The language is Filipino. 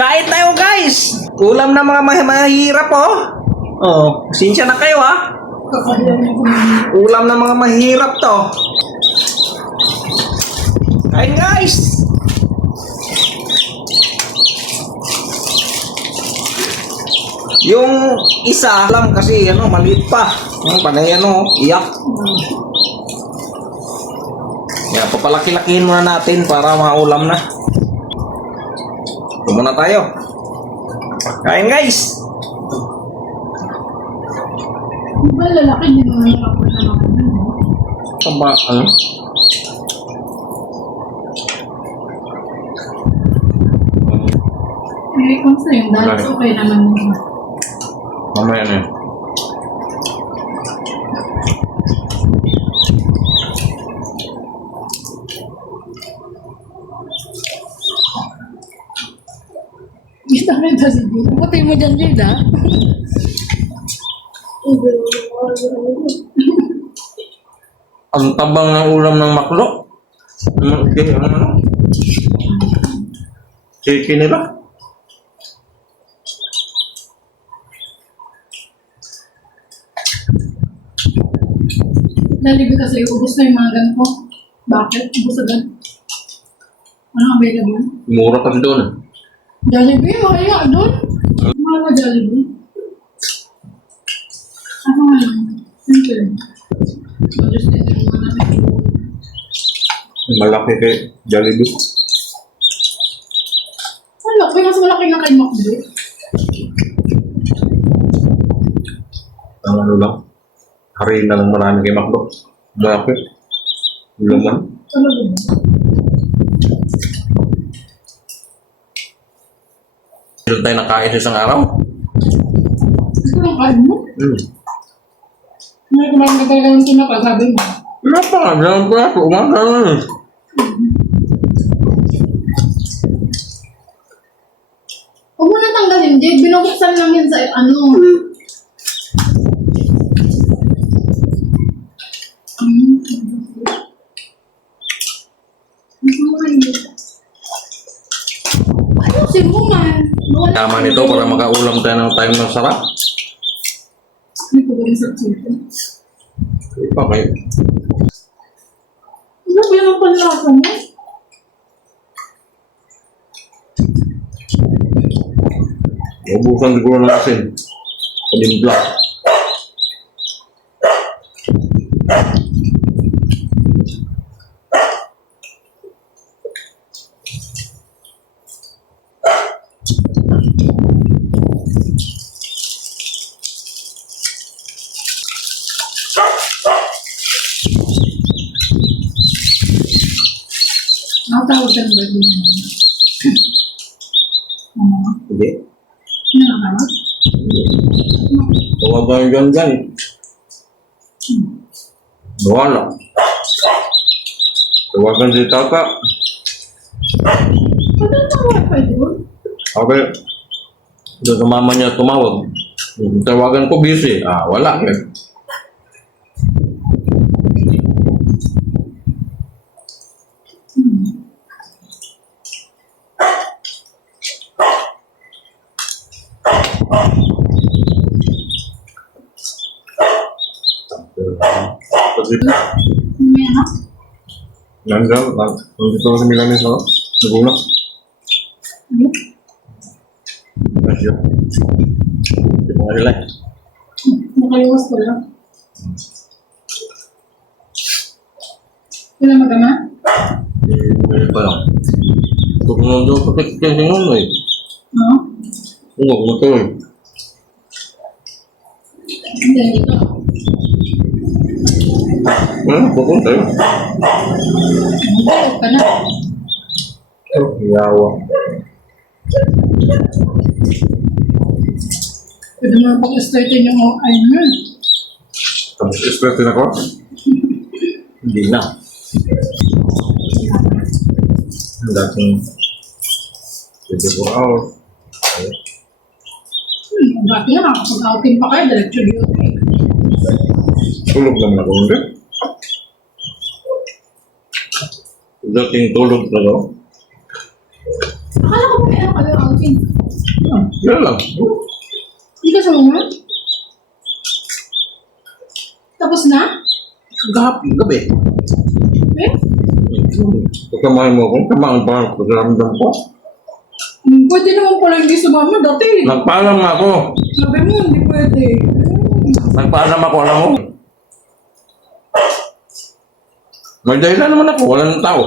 Kain tayo guys! Ulam na mga mahirap oh. Oh, pasensya na kayo ha. Ulam na mga mahirap to. Kain guys! Yung isa lang kasi maliit pa. Yung panay iyak. Yan, papalaki-lakihin muna natin para maulam na. Ito muna tayo. Kain guys! Diba lalaki din naman yung ako na naman? Taba, Eh, kung sa'yo, dahil okay naman yun. Mamaya na yun. Kita mo yung siguro. Putay mo dyan, Jade, ha? Ang tabang ng ulam ng maklo. Okay, Chiki nila. Jollibee kasi ubos na yung mga ganito. Bakit? Ubos agad. Ano available? Mura kasi doon. Jollibee? Okay nga doon. Mahal na Jollibee. Ako nga lang. Simple. Just ito yung mga namin. Malaki kay Jollibee. Malaki. Mas malaki nga kay McDo. Ang lang. Hari na lang marami kay Maklo. Malaki. Laman. Talaga ba? Doon tayo nakain sa isang araw. Gusto lang kain mo? May kumain ka talaga ng tinapal, sabi mo. Wala pa. Dalang pa. Umaga na. Huwag mo na tanggalin, Jade. Binubuksan lang yan sa Ayusin mo man. Tama nito para makaulam tayo ng time ng sarap. Hindi ko ba yung saksuto? Ipa kayo. Ano ba yung panlasa mo? Ubusan siguro ng asin. Panimpla. Nakatawag ka ng birthday mo. Hindi. Ano nakatawag? Tawagan dyan. Wala. Tawagan si Tata. Ano nakatawag pa doon? Okay. Doon sa mama niya tumawag. Tawagan ko busy. Wala. Kasi May ano? nandito sa Milanes ako. Nagulat. Ano? Medyo. Hindi mo nila. Nakaliwas ko lang. Sila magama? Hindi pa lang. Ito ko nandito sa pagkakas yung ano eh. Oo. Oo, kumatuloy. Hindi, dito. Pupunta yun. Nagbalog ka na. Yawa. Pwede mo pag-startin yung ayun mo. Tapos ispertin ako? Hindi na. Ang dating 24 hours. Dati na, kapag outing pa kayo, diretso duty. Tulog naman ako hindi. Dating tulog na ako. Akala ko may ano kayo outing. Yan lang. Hindi ka sumama? Tapos na? Gabi. Eh? Pagkamahin mo kung kamaan pa ang pagkaramdam ko. Pwede naman pala hindi sumama dati. Nagpaalam ako. Sabi mo, hindi pwede. Nagpaalam ako, alam mo. May dahilan naman ako, wala ng tao.